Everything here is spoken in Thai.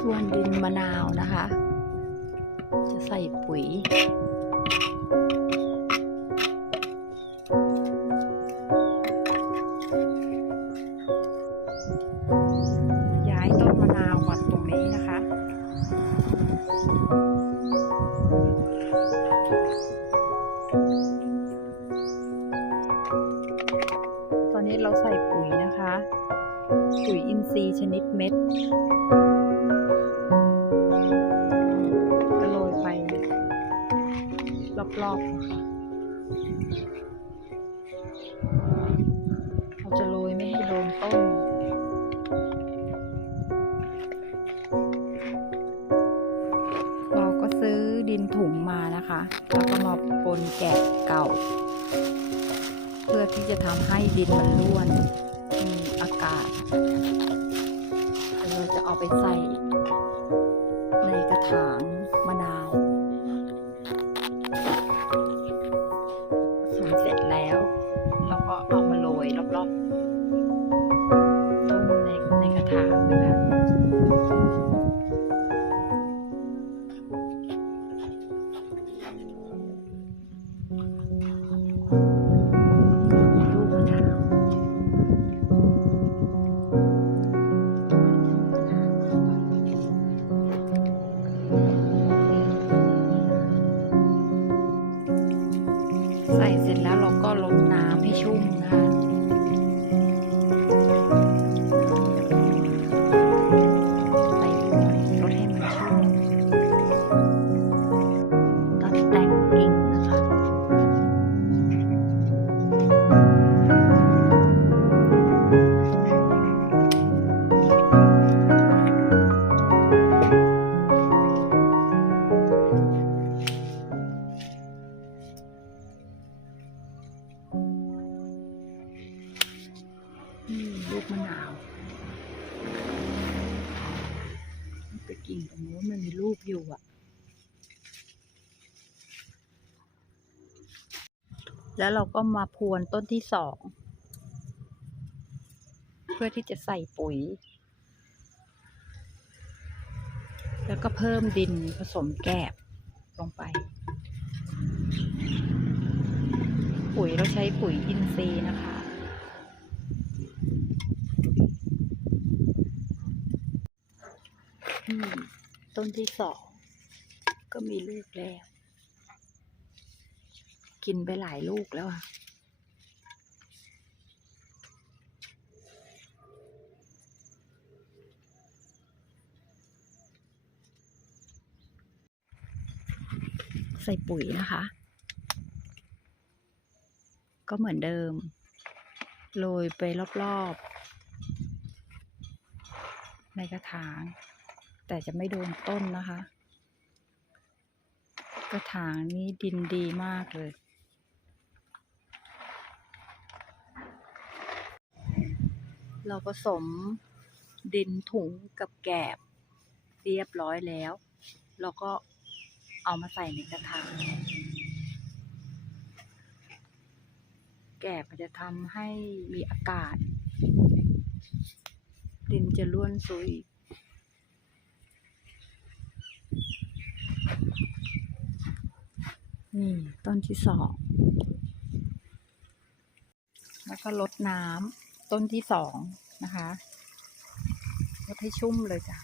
พรวนดินมะนาวนะคะ จะใส่ปุ๋ยย้ายต้นมะนาวมาตรงนี้นะคะ ปุ๋ยอินทรีย์ชนิดเม็ดก็โรยไป รอบๆนะคะเราจะโรยไม่ให้โดนต้นเราก็ซื้อดินถุงมานะคะ แล้วก็มาปนแกะเก่า เพื่อที่จะทำให้ดินมันร่วน มีอากาศ เราจะเอาไปใส่ในกระถางมะนาวผสมเสร็จแล้ว ใส่เสร็จแล้วเราก็ลดน้ำให้ชุ่มนะคะ ลูกมะนาวไปกิ่งตรงนู้นมันมีลูกอยู่อะ แล้วเราก็มาพรวนต้นที่สอง เพื่อที่จะใส่ปุ๋ย แล้วก็เพิ่มดินผสมแกบลงไป ปุ๋ยเราใช้ปุ๋ยอินทรีย์นะคะ อืม ต้นที่สองก็มีลูกแล้ว กินไปหลายลูกแล้วอะใส่ปุ๋ยนะคะ ก็เหมือนเดิม โรยไปรอบๆ ในกระถาง แต่จะไม่โดนต้นนะคะ กระถางนี้ดินดีมากเลย เราผสมดินถุงกับแกบเรียบร้อยแล้ว เราก็เอามาใส่ในกระถางแกบมันจะทำให้มีอากาศ ดินจะร่วนซุย นี่ต้นที่สอง แล้วก็ลดน้ำต้นที่สองนะคะลดให้ชุ่มเลยจ้ะ